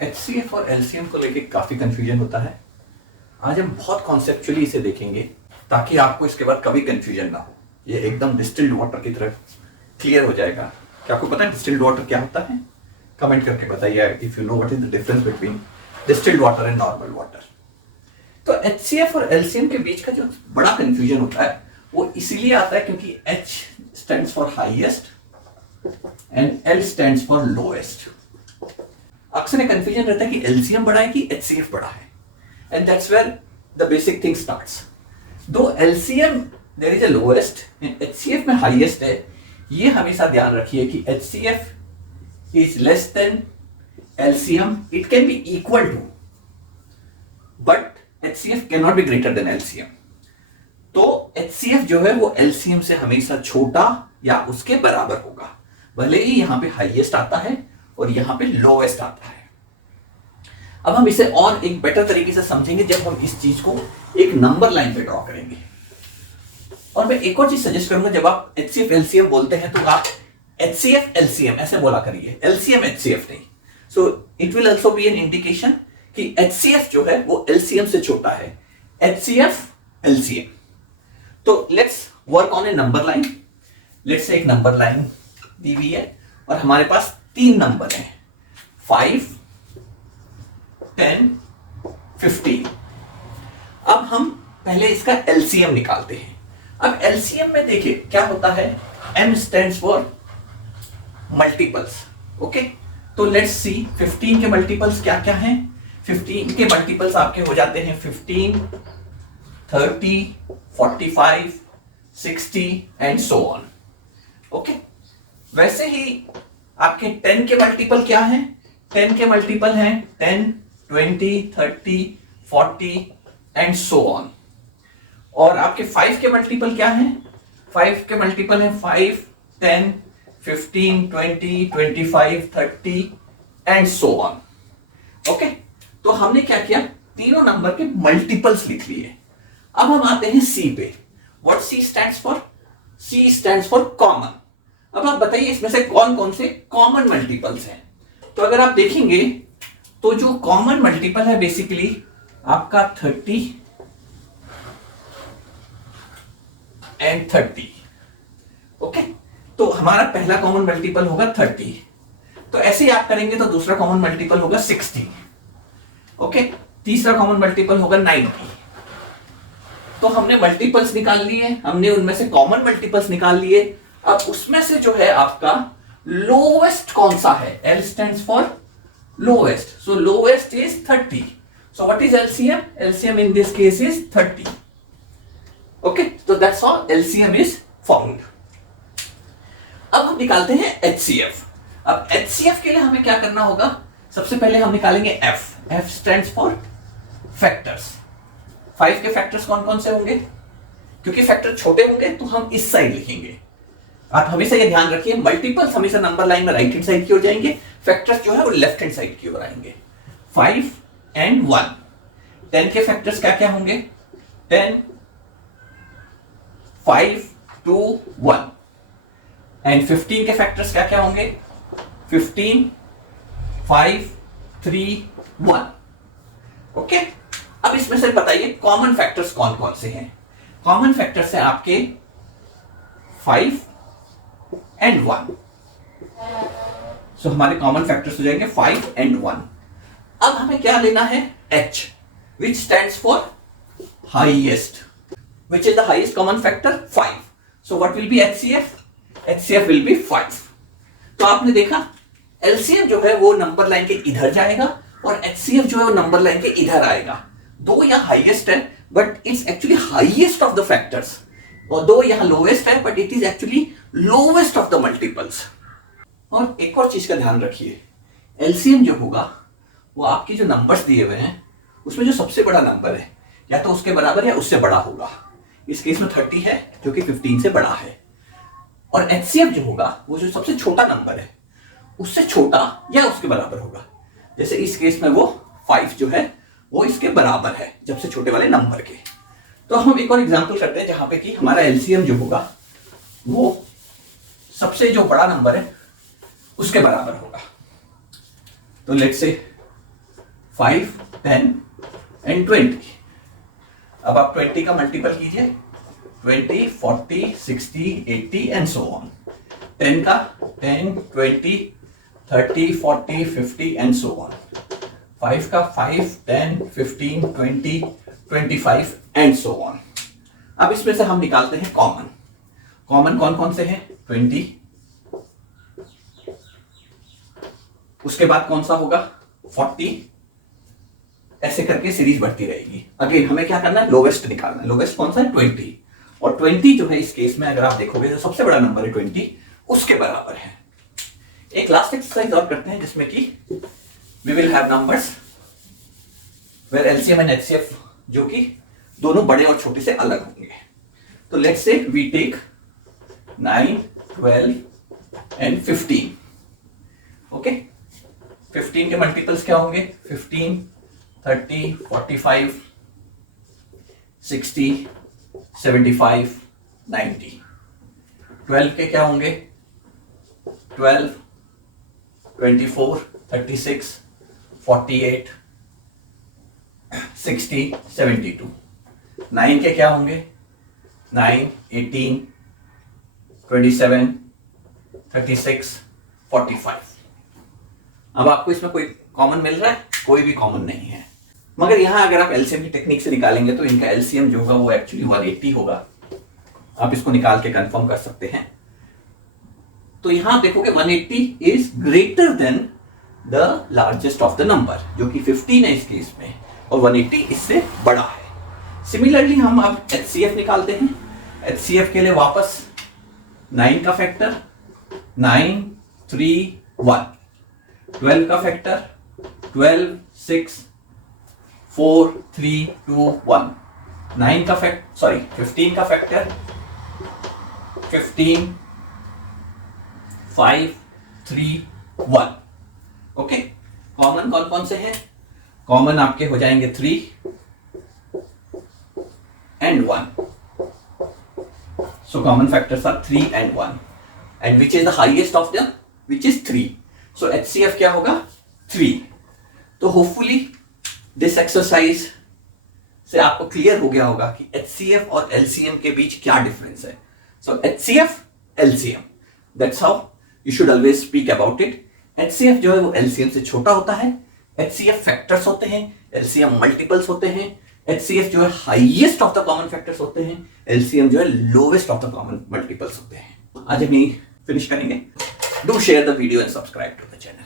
HCF और LCM को लेके काफी कंफ्यूजन होता है। आज हम बहुत कॉन्सेप्चुअली इसे देखेंगे ताकि आपको इसके बाद कभी कंफ्यूजन ना हो। ये एकदम डिस्टिल्ड वाटर की तरह क्लियर हो जाएगा। क्या आपको पता है डिस्टिल्ड वाटर क्या होता है? कमेंट करके बताइए if you know what is the difference between distilled water and normal water. तो HCF और LCM के बीच का जो बड़ा कंफ्यूजन होता है वो इसीलिए आता है क्योंकि H stands for highest and L stands for lowest. अक्सर एक कंफ्यूजन रहता है कि LCM बड़ा है कि HCF बड़ा है, and that's where the basic thing starts. दो LCM there is a lowest and HCF में हाईएस्ट है, ये हमेशा ध्यान रखिए कि HCF is less than LCM। It can be equal to but HCF can not be greater than LCM। तो HCF जो है वो LCM से हमेशा छोटा या उसके बराबर होगा, भले ही यहां पे हाईएस्ट आता है और यहां पे लोएस्ट आता है। अब हम इसे और एक बेटर तरीके से समझेंगे जब हम इस चीज को एक नंबर लाइन पे ड्रॉ करेंगे। और मैं एक और चीज सजेस्ट करूंगा, जब आप HCF LCM बोलते हैं तो आप HCF LCM ऐसे बोला करिए, LCM HCF नहीं। So it will also be an indication कि HCF जो है वो LCM से छोटा है, HCF LCM। तो let's work on A number line. Let's say एक नंबर लाइन दी हुई है और हमारे पास तीन नंबर हैं, 5, 10, 15। अब हम पहले इसका LCM निकालते हैं। अब LCM में देखिए क्या होता है, M stands for multiples. Okay, तो लेट्स सी 15 के मल्टीपल्स क्या क्या हैं। 15 के मल्टीपल्स आपके हो जाते हैं 15, 30, 45, 60 एंड सो ऑन। ओके, वैसे ही आपके 10 के मल्टीपल क्या हैं? 10 के मल्टीपल हैं 10, 20, 30, 40 एंड सो ऑन। और आपके 5 के मल्टीपल क्या हैं? 5 के मल्टीपल हैं 5, 10, 15, 20, 25, 30 एंड सो ऑन। ओके, तो हमने क्या किया, तीनों नंबर के मल्टीपल्स लिख लिए। अब हम आते हैं C पे। What C stands for? C stands for common. अब आप बताइए इसमें से कौन कौन से कॉमन मल्टीपल्स हैं। तो अगर आप देखेंगे तो जो कॉमन मल्टीपल है बेसिकली आपका 30 एंड 30। ओके, तो हमारा पहला कॉमन मल्टीपल होगा 30। तो ऐसे ही आप करेंगे तो दूसरा कॉमन मल्टीपल होगा 60। ओके, तीसरा कॉमन मल्टीपल होगा 90। तो हमने मल्टीपल्स निकाल लिए, हमने उनमें से कॉमन मल्टीपल्स निकाल लिए। अब उसमें से जो है आपका लोवेस्ट कौन सा है? L stands for lowest. So lowest is 30. So what is LCM? LCM in this case is 30. Okay, so that's how LCM is formed. अब हम निकालते हैं HCF। अब HCF के लिए हमें क्या करना होगा? सबसे पहले हम निकालेंगे F. F stands for factors. 5 के फैक्टर्स कौन कौन से होंगे? क्योंकि फैक्टर छोटे होंगे तो हम इस साइड लिखेंगे। आप हमेशा ये ध्यान रखिए, मल्टीपल्स हमेशा नंबर लाइन में राइट हैंड साइड की ओर जाएंगे, फैक्टर्स जो है वो लेफ्ट हैंड साइड की ओर आएंगे। 5 एंड 1। 10 के फैक्टर्स क्या क्या होंगे? 10, 5, 2, 1। एंड 15 के फैक्टर्स क्या क्या होंगे? 15, 5, 3, 1। ओके, अब इसमें से बताइए कॉमन फैक्टर्स कौन कौन से हैं। कॉमन फैक्टर्स है आपके 5 एंड 1। सो हमारे कॉमन फैक्टर्स हो जाएंगे 5 एंड 1। अब हमें क्या लेना है? H, which stands for highest. Which is the highest common factor? 5. So what will be HCF? HCF will be 5. तो आपने देखा LCM जो है वो नंबर लाइन के इधर जाएगा और HCF जो है वो नंबर लाइन के इधर आएगा। दो यहां हाईएस्ट है but it's actually highest of the factors, और दो यहां लोएस्ट है but it is actually lowest of the multiples. और एक और चीज का ध्यान रखिए, LCM जो होगा वो आपके जो नंबर्स दिए हुए हैं उसमें जो सबसे बड़ा नंबर है या तो उसके बराबर या उससे बड़ा होगा। इस केस में 30 है जो कि 15 से बड़ा है। और HCF जो होगा वो जो सबसे छोटा नंबर है उससे छोटा या उसके बराबर होगा। जैसे इस केस में वो 5 जो है वो इसके बराबर है जब से छोटे वाले नंबर के। तो हम एक और एग्जांपल करते हैं जहां पे कि हमारा LCM जो होगा वो सबसे जो बड़ा नंबर है उसके बराबर होगा। तो लेट्स से 5, 10 एंड 20। अब आप 20 का मल्टीपल कीजिए, 20, 40, 60, 80 एंड सो ऑन। 10 का 10, 20, 30, 40, 50 एंड सो ऑन। 5 का 5, 10, 15, 20, 25 एंड सो ऑन। अब इसमें से हम निकालते हैं कॉमन। कॉमन कौन कौन से हैं? 20, उसके बाद कौन सा होगा? 40, ऐसे करके सीरीज बढ़ती रहेगी। अगेन हमें क्या करना है? लोवेस्ट निकालना है। लोवेस्ट कौन सा है? 20। और 20 जो है इस केस में अगर आप देखोगे जो सबसे बड़ा नंबर है 20, उसके बराबर है। एक लास्ट एक्सरसाइज और करते हैं जिसमें कि we will have numbers where LCM and HCF जो कि दोनों बड़े और छोटे से अलग होंगे। तो let's say we take 9, 12 and 15। Okay, 15 के मल्टीपल्स क्या होंगे? 15, 30, 45, 60, 75, 90। 12 के क्या होंगे? 12, 24, 36, 48, 60, 72। 9 के क्या होंगे? 9, 18, 27, 36, 45। अब आपको इसमें कोई कॉमन मिल रहा है? कोई भी कॉमन नहीं है। मगर यहां अगर आप एलसीएम की टेक्निक से निकालेंगे तो इनका एलसीएम जो होगा वो एक्चुअली 180 होगा। आप इसको निकाल के कंफर्म कर सकते हैं। तो यहां देखोगे 180 is greater than the largest of the number जो कि 15 है इस केस में, और 180 इससे बड़ा है। सिमिलरली हम अब एचसीएफ निकालते हैं। एचसीएफ के लिए वापस 9 का फैक्टर 9, 3, 1। 12 का फैक्टर 12, 6, 4, 3, 2, 1। 9 का फैक्टर 15 का फैक्टर 15, 5, 3, 1। ओके, कॉमन कौन कौन से हैं? कॉमन आपके हो जाएंगे 3 and 1। So common factors are 3 and 1 and which is the highest of them? Which is 3। So HCF क्या होगा? 3। तो होपफुली दिस एक्सरसाइज से आपको क्लियर हो गया होगा कि एचसीएफ और एलसीएम के बीच क्या डिफरेंस है। So HCF, LCM, that's how you should always speak about it. HCF जो है वो एलसीएम से छोटा होता है। एचसीएफ फैक्टर्स होते हैं, एलसीएम मल्टीपल्स होते हैं। एचसीएफ जो है highest of the common factors होते हैं, एलसीएम जो है lowest of the common multiples होते हैं। आज हम यही फिनिश करेंगे। Do share the video and subscribe to the channel.